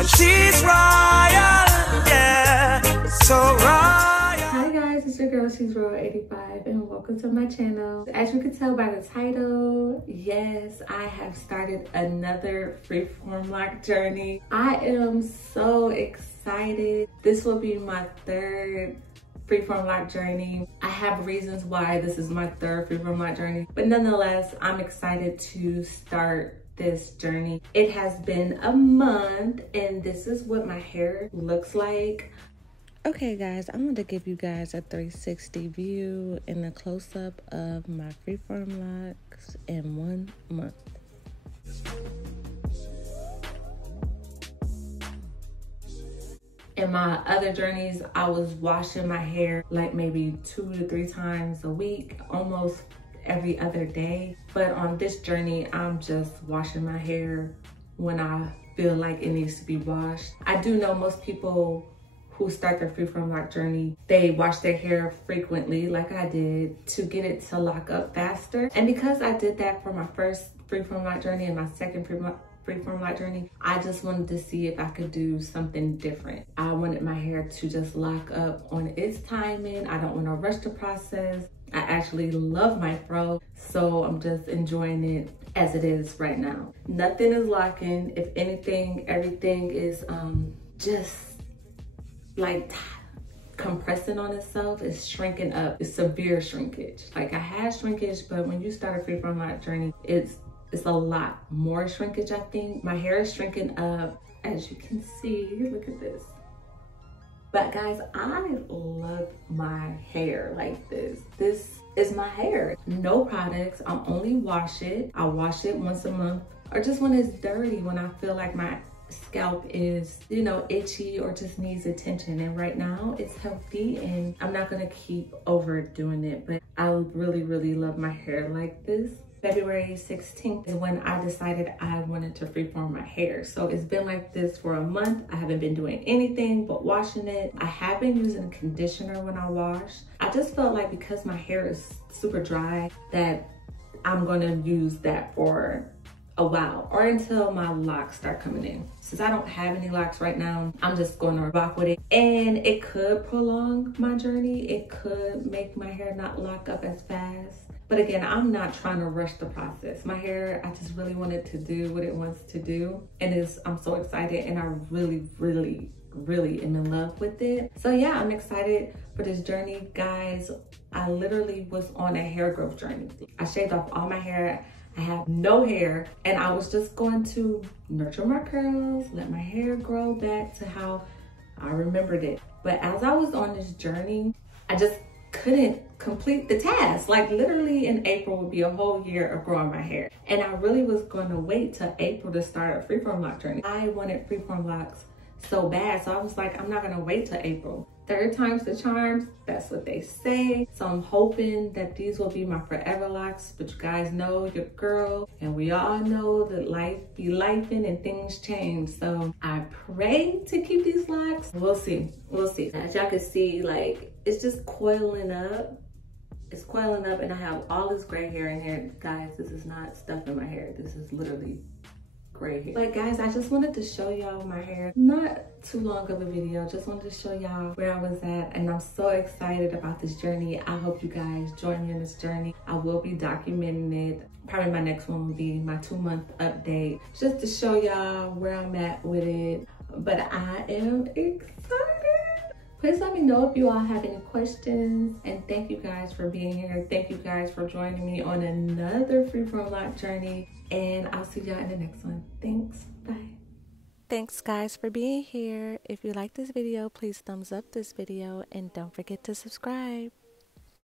and she's royal, yeah, so royal. Hi guys, it's your girl, She's Royal 85, and welcome to my channel. As you can tell by the title, yes, I have started another Freeform Loc journey. I am so excited. This will be my third Freeform Loc journey. I have reasons why this is my third Freeform Loc journey, but nonetheless, I'm excited to start this journey. It has been a month and this is what my hair looks like. Okay guys, I'm going to give you guys a 360 view and a close-up of my Freeform Locs in 1 month. In my other journeys, I was washing my hair like maybe 2 to 3 times a week, almost every other day. But on this journey, I'm just washing my hair when I feel like it needs to be washed. I do know most people who start their Freeform Loc journey, they wash their hair frequently like I did to get it to lock up faster. And because I did that for my first Freeform Loc journey and my second Freeform Loc journey, I just wanted to see if I could do something different. I wanted my hair to just lock up on its timing. I don't want to rush the process. I actually love my fro, so I'm just enjoying it as it is right now. Nothing is locking. If anything, everything is just like compressing on itself. It's shrinking up. It's severe shrinkage. Like I had shrinkage, but when you start a Freeform Loc journey, it's a lot more shrinkage. I think my hair is shrinking up, as you can see. Look at this. But guys, I love my hair like this. This is my hair. No products. I only wash it. I wash it once a month, or just when it's dirty, when I feel like my scalp is, you know, itchy or just needs attention. And right now it's healthy and I'm not gonna keep overdoing it, but I really, really love my hair like this. February 16th is when I decided I wanted to freeform my hair. So it's been like this for a month. I haven't been doing anything but washing it. I have been using a conditioner when I wash. I just felt like because my hair is super dry that I'm gonna use that for a while or until my locks start coming in. Since I don't have any locks right now, I'm just gonna rock with it. And it could prolong my journey. It could make my hair not lock up as fast. But again, I'm not trying to rush the process. My hair, I just really want it to do what it wants to do. And I'm so excited and I really, really, really am in love with it. So yeah, I'm excited for this journey. Guys, I literally was on a hair growth journey. I shaved off all my hair. I have no hair and I was just going to nurture my curls, let my hair grow back to how I remembered it. But as I was on this journey, I just couldn't complete the task. Like literally in April would be a whole year of growing my hair. And I really was going to wait till April to start a Freeform Loc journey. I wanted Freeform Locs so bad. So I was like, I'm not gonna wait till April. Third time's the charms, that's what they say. So I'm hoping that these will be my forever locks, but you guys know your girl, and we all know that life be lifing and things change. So I pray to keep these locks. We'll see, we'll see. As y'all can see, like, it's just coiling up. It's coiling up and I have all this gray hair in here. Guys, this is not stuff in my hair. This is literally gray hair. But guys, I just wanted to show y'all my hair. Not too long of a video, just wanted to show y'all where I was at, and I'm so excited about this journey. I hope you guys join me in this journey. I will be documenting it. Probably my next one will be my 2-month update, just to show y'all where I'm at with it. But I am excited. Please let me know if you all have any questions, and thank you guys for being here. Thank you guys for joining me on another Freeform Loc journey, and I'll see y'all in the next one. Thanks, bye. Thanks guys for being here. If you like this video, please thumbs up this video and don't forget to subscribe.